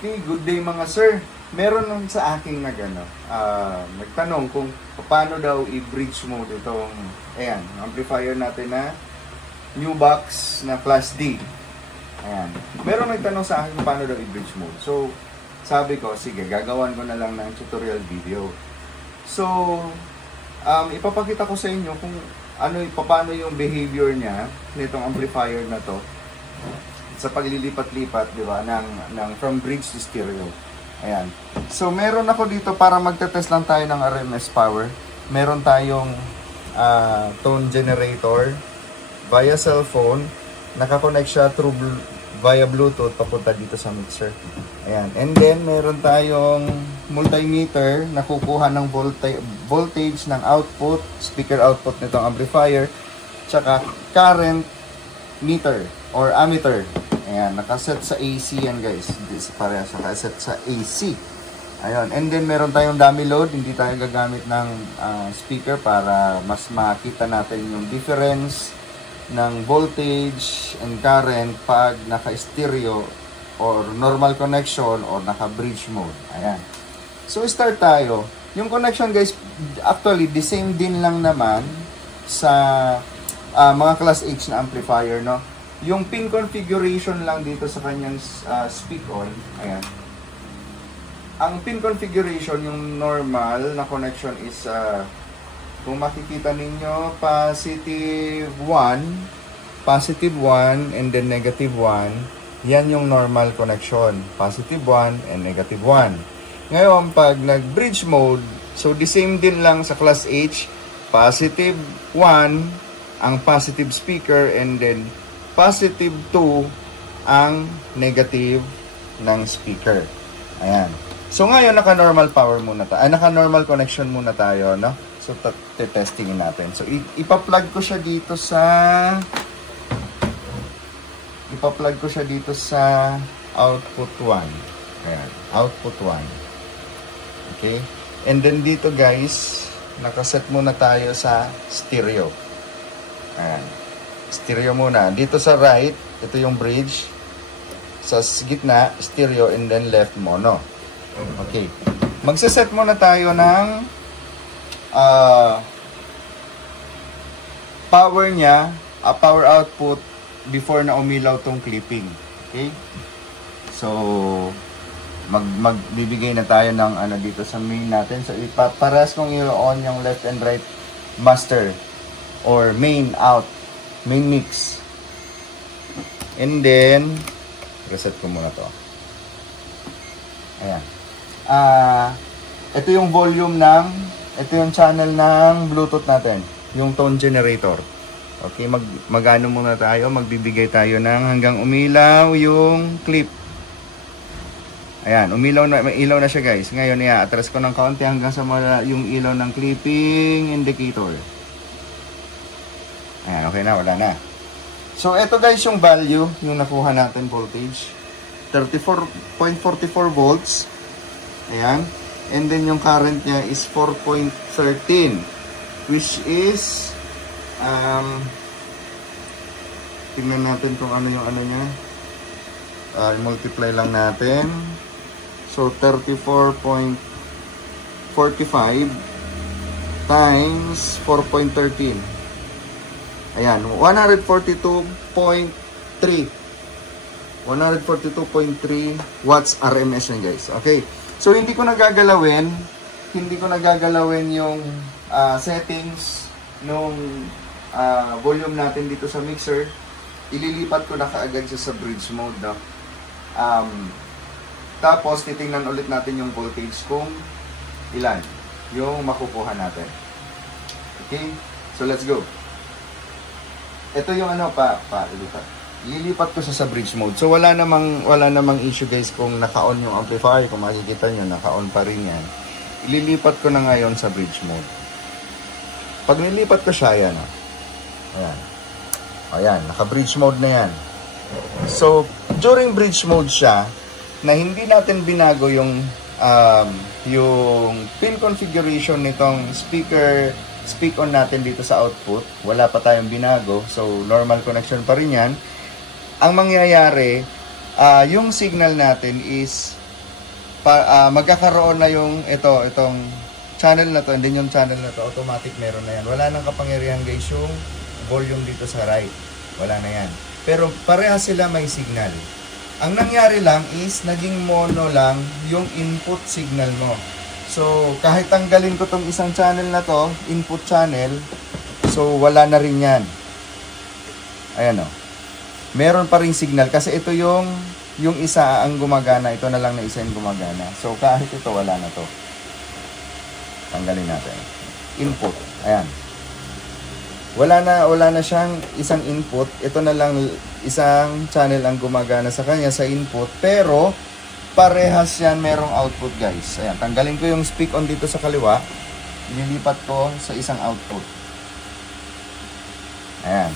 Okay, good day mga sir. Meron nung sa akin nagtanong kung paano daw i-bridge mode itong amplifier natin na new box na class D. Ayan. Meron nagtanong sa akin kung paano daw i-bridge mode. So, sabi ko, sige, gagawan ko na lang ng tutorial video. So, ipapakita ko sa inyo kung paano yung behavior niya nitong amplifier na to sa paglilipat-lipat, di ba, ng from bridge to stereo. Ayan. So, meron ako dito para magte-test lang tayo ng RMS power. Meron tayong tone generator via cellphone. Nakakonect siya via Bluetooth papunta dito sa mixer. Ayan. And then, meron tayong multimeter na kukuha ng voltage ng output, speaker output nitong amplifier, tsaka current meter or ammeter. Ayan, nakaset sa AC yan guys. Parehas nakaset sa AC. Ayun. And then meron tayong dummy load. Hindi tayo gagamit ng speaker para mas makita natin yung difference ng voltage and current pag naka-stereo or normal connection or naka-bridge mode. Ayan. So start tayo. Yung connection guys, actually the same din lang naman sa mga class H na amplifier, no? Yung pin configuration lang dito sa kanyang speak-on, ayan. Ang pin configuration, yung normal na connection is, kung makikita ninyo, positive 1, and then negative 1, yan yung normal connection. Positive 1 and negative 1. Ngayon, pag nag-bridge mode, so the same din lang sa class H, positive 1, ang positive speaker, and then positive 2 ang negative ng speaker. Ayan. So ngayon naka-normal power muna tayo. Naka-normal connection muna tayo, no? So testingin natin. So ipa-plug ko siya dito sa output 1. Ayan, output 1. Okay? And then dito guys, nakaset muna tayo sa stereo. Ayan. Stereo muna. Dito sa right, ito yung bridge. Sa gitna, stereo, and then left mono. Okay. Magsaset muna tayo ng power niya, power output before na umilaw tong clipping. Okay? So, magbibigay na tayo ng dito sa main natin. So, paras kong i-on yung left and right master or main mix. And then, reset ko muna to. Ayan. Ito yung volume ito yung channel ng Bluetooth natin. Yung tone generator. Okay, magano muna tayo. Magbibigay tayo ng hanggang umilaw yung clip. Ayan, ilaw na siya guys. Ngayon, atras ko ng kaunti hanggang sa yung ilaw ng clipping indicator. Ayan, okay na, wala na. So, ito guys yung value, yung nakuha natin voltage. 34.44 volts. Ayan. And then yung current niya is 4.13. Which is, tingnan natin kung ano yung niya. Multiply lang natin. So, 34.45 times 4.13. Ayan, 142.3 watts RMS yan guys. Okay, so hindi ko nagagalawin yung settings nung volume natin dito sa mixer. Ililipat ko na kaagad siya sa bridge mode, no? Tapos titingnan ulit natin yung voltage kung ilan yung makukuha natin. Okay, so let's go. Ito yung ilipat. Lilipat ko siya sa bridge mode. So wala namang issue guys kung naka-on yung amplifier. Kung makikita nyo, naka-on pa rin yan. Ililipat ko na ngayon sa bridge mode. Pag nilipat ko siya, yan. Ayan. Ayan, naka-bridge mode na yan. So, during bridge mode siya, na hindi natin binago yung pin configuration nitong speak on natin dito sa output, wala pa tayong binago, so normal connection pa rin yan. Ang mangyayari, yung signal natin is magkakaroon na yung itong channel na to, and then yung channel na to, automatic meron na yan. Wala nang kapangyarihan guys yung volume dito sa right. Wala na yan. Pero parehas sila may signal. Ang nangyari lang is, naging mono lang yung input signal mo. So, kahit tanggalin ko tong isang channel na to, input channel, so wala na rin yan. Ayan o. Meron pa rin signal kasi ito yung isa ang gumagana, ito na lang na isa yung gumagana. So kahit ito wala na to. Tanggalin natin. Input. Ayan. Wala na siyang isang input. Ito na lang isang channel ang gumagana sa kanya sa input, pero parehas yan merong output guys. Ayan, tanggalin ko yung speak on dito sa kaliwa. Ililipat ko sa isang output. Ayan.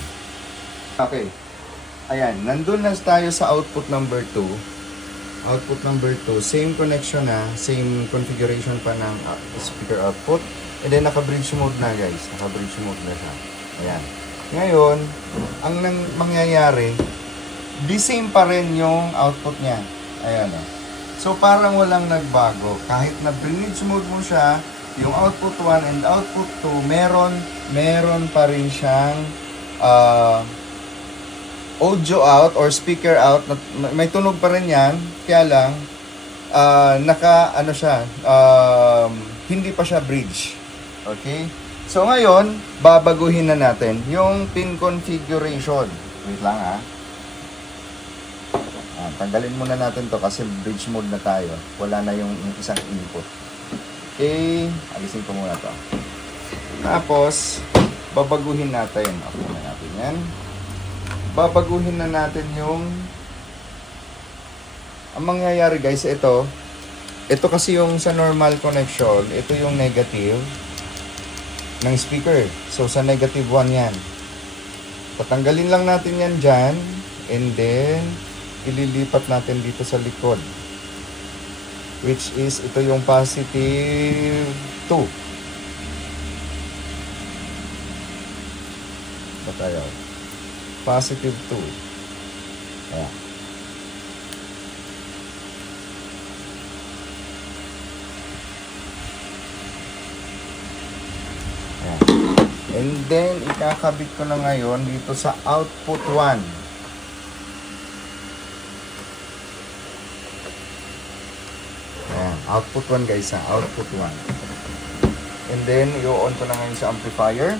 Okay. Ayan, nandun na tayo sa output number 2. Output number 2, same connection na, same configuration pa ng speaker output. And then naka-bridge mode na guys, naka-bridge mode na siya. Ayan. Ngayon, ang mangyayari, the same pa rin yung output niya. Ayan o. So parang walang nagbago. Kahit na bridge mode mo siya, yung output 1 and output 2, meron pa rin siyang audio out or speaker out. May tunog pa rin yan, kaya lang hindi pa siya bridge. Okay? So ngayon, babaguhin na natin yung pin configuration. Wait lang ha. Tanggalin muna natin to kasi bridge mode na tayo. Wala na yung isang input. Okay, alisin ko muna to. Tapos, babaguhin natin. Okay na natin yan. Babaguhin na natin yung ang mangyayari guys, ito kasi yung sa normal connection, ito yung negative ng speaker. So sa negative 1 yan. Patanggalin lang natin yan dyan, and then ililipat natin dito sa likod, which is ito yung positive 2. Ba tayo? Positive 2. Ayan. Ayan. And then, ikakabit ko na ngayon dito sa output 1. Ayan. Output 1 guys ha. Output 1. And then, i-on ko na ngayon sa amplifier.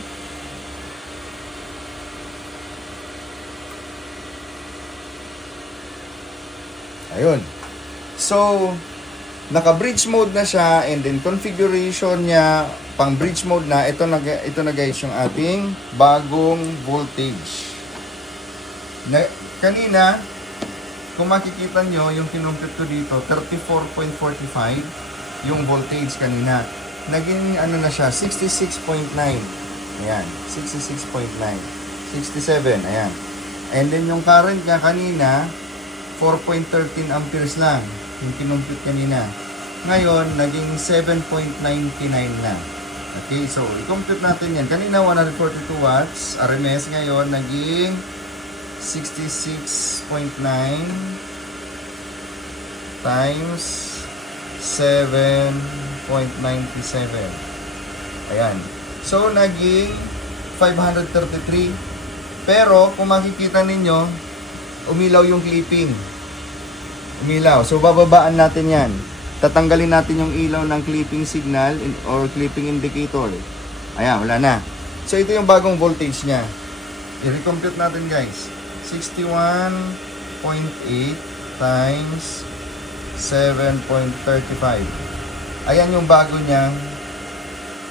Ayun. So, naka-bridge mode na siya, and then configuration niya pang bridge mode na. Ito na guys yung ating bagong voltage. Kanina, kung makikita nyo, yung kinumpit ko dito, 34.45 yung voltage kanina. Naging ano na siya, 66.9. Ayan, 66.9. 67, ayan. And then yung current niya kanina, 4.13 amperes lang yung kinumpit kanina. Ngayon, naging 7.99 na. Okay, so i-compute natin yan. Kanina 142 watts, RMS. Ngayon, naging 66.9 times 7.97. Ayan. So, naging 533. Pero, kung makikita ninyo, umilaw yung clipping. Umilaw. So, bababaan natin yan. Tatanggalin natin yung ilaw ng clipping signal or clipping indicator. Ayan, wala na. So, ito yung bagong voltage niya. I-recompute natin guys. 61.8 times 7.35. Ayan yung bago niyang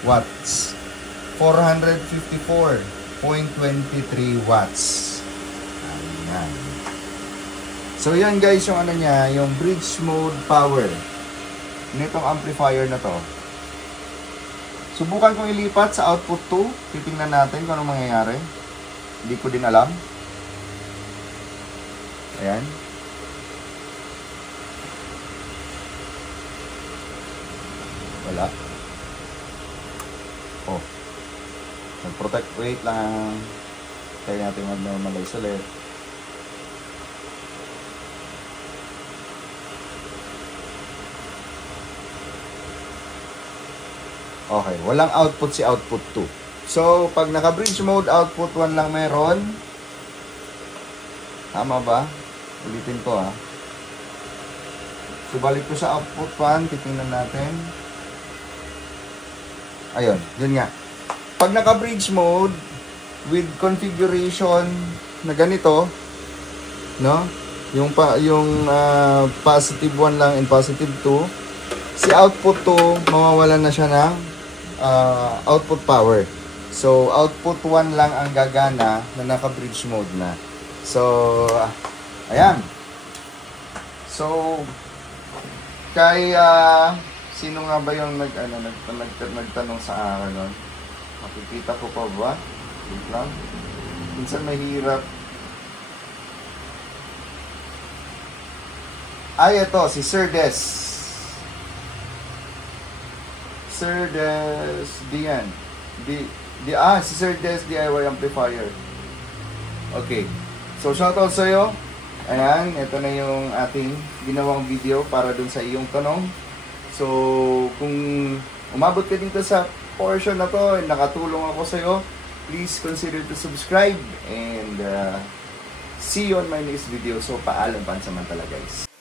watts. 454.23 watts. Ayan. So yan guys yung ano niya, yung bridge mode power nitong amplifier na to. Subukan kong ilipat sa output 2. Titingnan natin kung ano mangyayari. Hindi ko din alam. Ayan. Wala. Oh. Nag-protect. Wait lang. Kaya natin mag-normalize ulit. Okay, walang output si output 2. So, pag naka-bridge mode, output 1 lang meron. Tama ba? Ulitin ko ha. So, balik ko sa output 1. Titingnan natin. Ayun, yun nga. Pag naka-bridge mode, with configuration na ganito, no? Yung positive 1 lang and positive 2, si output 2, mawawalan na siya ng output power. So, output 1 lang ang gagana na naka-bridge mode na. So, ayan. So, sino nga ba yung nagtanong sa akin nun? Makikita ko pa ba? Wait lang. Minsan mahirap. Ay, ito, si Sir Des. Sir Des Dian. Si Sir Des DIY Amplifier. Okay. So, shoutout sa'yo. Ayan, ito na yung ating ginawang video para dun sa iyong tanong. So, kung umabot ka dito sa portion na to, nakatulong ako sa'yo, please consider to subscribe and see you on my next video. So, paalam pansamantala guys.